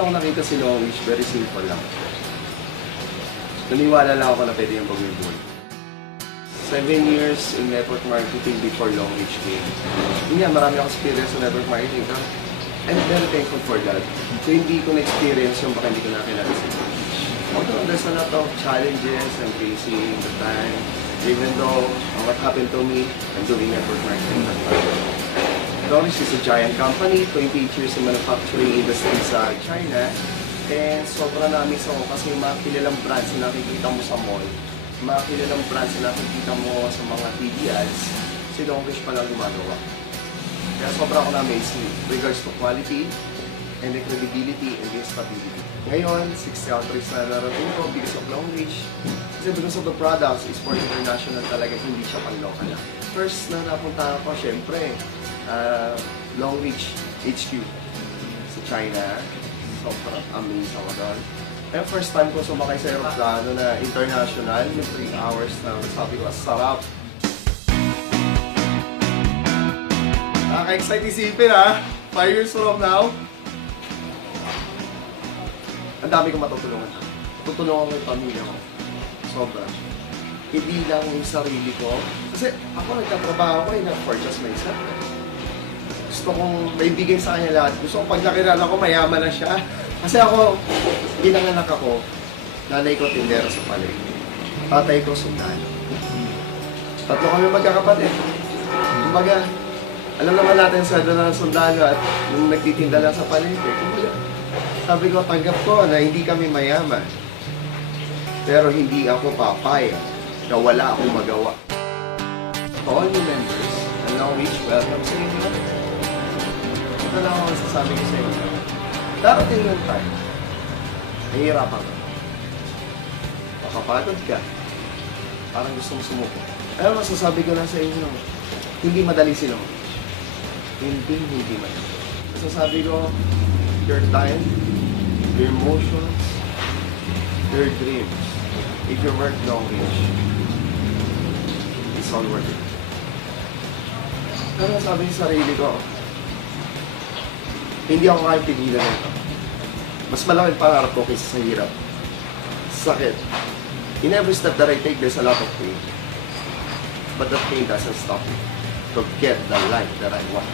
una ko nakita si Long Reach, very simple lang. Naniwala lang ako na pwede yung pag-buhay. 7 years in network marketing before Long Reach came. Yun nga, marami akong experience sa network marketing. I'm very thankful for that. So hindi ko na-experience yung baka hindi ko nakilala si Long Reach. Although there's a lot of challenges I'm facing the time. Even though what happened to me, I'm doing network marketing at Long Reach is a giant company, 28 years in manufacturing industry sa China. And sobrang na-miss ako kasi yung mga kilalang brands na nakikita mo sa mall, mga kilalang brands na nakikita mo sa mga TV ads, si Long Reach pa lang gumagawa. Kaya sobrang ako na-miss regards to quality and the credibility and the stability. Ngayon, 6 countries na narating ko because of Long Reach. Kasi because of the products, is for international talaga, hindi siya pang-local lang. First na napunta ako, syempre, Long Reach HQ sa China. Sobrang amazed ako doon. Kaya first time ko sumakay sa aeroplano na international, yung 3 hours na sabi ko, sarap. Nakaka-excite isipin ha, 5 years from now. Ang dami kong matutulungan. Tutulungan ko yung pamilya ko. Sobra. Hindi lang yung sarili ko. Kasi ako nagtatrabaho ko, not for just myself. Gusto kong maibigay sa kanya lahat. Gusto kong pag nakilala ko, mayaman na siya. Kasi ako, ginanganak ako, nanay ko tindera sa palengke. Tatay ko sundalo. Tatlo kami magkakapatid. Kumbaga, alam naman natin sa doon ng sundalo at yung nagtitinda lang sa palengke. Kumbaga, sabi ko, tanggap ko na hindi kami mayaman. Pero hindi ako papayag na wala akong magawa. To all new members, and Long Reach, welcome sa inyo. Ito lang ang masasabi ko sa inyo. Darating yung time, nahihirapan ka. Makapagod ka. Parang gusto mong sumuko. Pero masasabi ko lang sa inyo, hindi madali si Long Reach. Hindi madali. Masasabi ko, your time, your emotions, your dreams, if you work Long Reach, it's all worth it. Pero sabi sa sarili ko, hindi ako kaya pigilan ito. Mas malaking pangarap ko kaysa sa hirap. Sakit. In every step that I take, there's a lot of pain. But that pain doesn't stop me to get the life that I want.